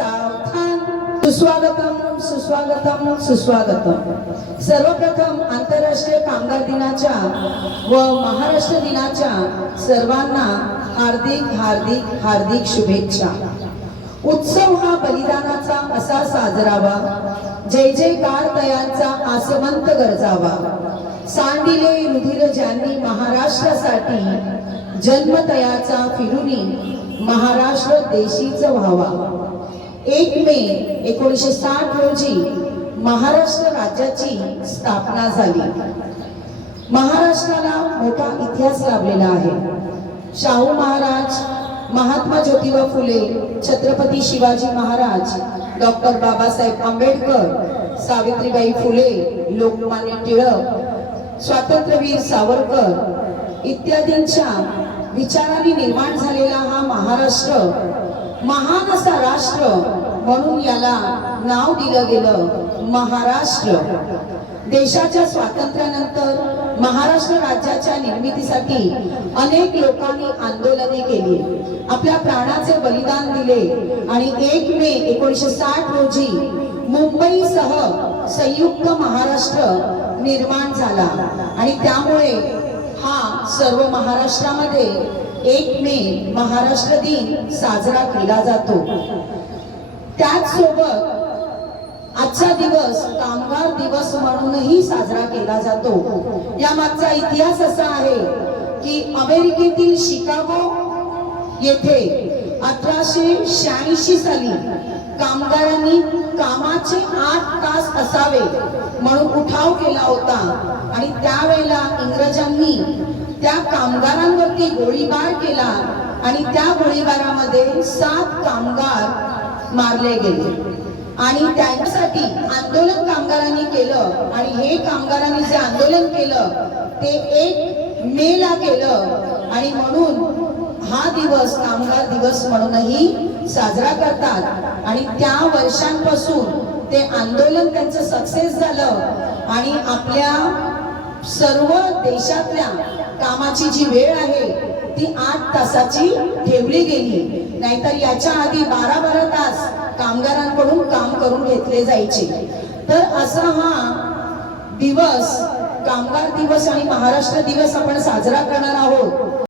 सावधान. सुस्वागतम सुस्वागतम सुस्वागतम. सर्वप्रथम आंतरराष्ट्रीय कामगार दिनाच्या व महाराष्ट्र दिनाच्या सर्वांना हार्दिक हार्दिक हार्दिक शुभेच्छा. उत्सव हा बलिदानाचा असा साजरावा, जय जयकार तयांचा आसमंत गरजावा. सांडिले रुधिर ज्यांनी महाराष्ट्रासाठी, जन्मतयाचा फिरुनी महाराष्ट्र देशीच व्हावा. 1 मे 1960 रोजी महाराष्ट्र राज्याची स्थापना झाली. महाराष्ट्राला मोठा इतिहास लाभलेला आहे. शाहू महाराज, महात्मा ज्योतिबा फुले, छत्रपती शिवाजी महाराज, डॉक्टर बाबासाहेब आंबेडकर, सावित्रीबाई फुले, लोकमान्य टिळक, स्वातंत्र्यवीर सावरकर इत्यादींच्या विचारांनी निर्माण झालेला हा महाराष्ट्र महान असा राष्ट्र म्हणून याला नाव दिलं गेलं महाराष्ट्र. देशाच्या स्वातंत्र्यानंतर महाराष्ट्र राज्याच्या निर्मितीसाठी अनेक लोकांनी आंदोलने केली, आपल्या प्राणाचे बलिदान दिले आणि 1 मे 1960 रोजी मुंबईसह संयुक्त महाराष्ट्र निर्माण झाला. आणि त्यामुळे हा सर्व महाराष्ट्रामध्ये 1 मे महाराष्ट्र दिन साजरा केला जातो. त्याचसोबत आजचा दिवस कामगार दिवस म्हणूनही साजरा केला जातो. या मागचा इतिहास असा आहे की अमेरिकेतील शिकागो येथे 1886 साली कामगारांनी कामाचे 8 तास असावे म्हणून उठाव केला होता आणि त्यावेळेला इंग्रजांनी त्या कामगारांवरती गोळीबार केला आणि त्या गोळीबारामध्ये 7 कामगार मारले गेले. आणि त्यांच्यासाठी आंदोलन कामगारांनी केलं आणि हे कामगारांनी जे आंदोलन केलं ते 1 मे ला केलं आणि म्हणून हा दिवस कामगार दिवस म्हणूनही साजरा करतात. आणि त्या वर्षांपासून ते आंदोलन त्यांचं सक्सेस झालं आणि आपल्या सर्व देशातल्या कामाची जी वेळ आहे ती 8 तासाची ठेवली गेली. नाहीतर याच्या आधी 12-12 तास कामगारांकडून काम करून घेतले जायचे. तर असा हा दिवस कामगार दिवस आणि महाराष्ट्र दिवस आपण साजरा करणार आहोत.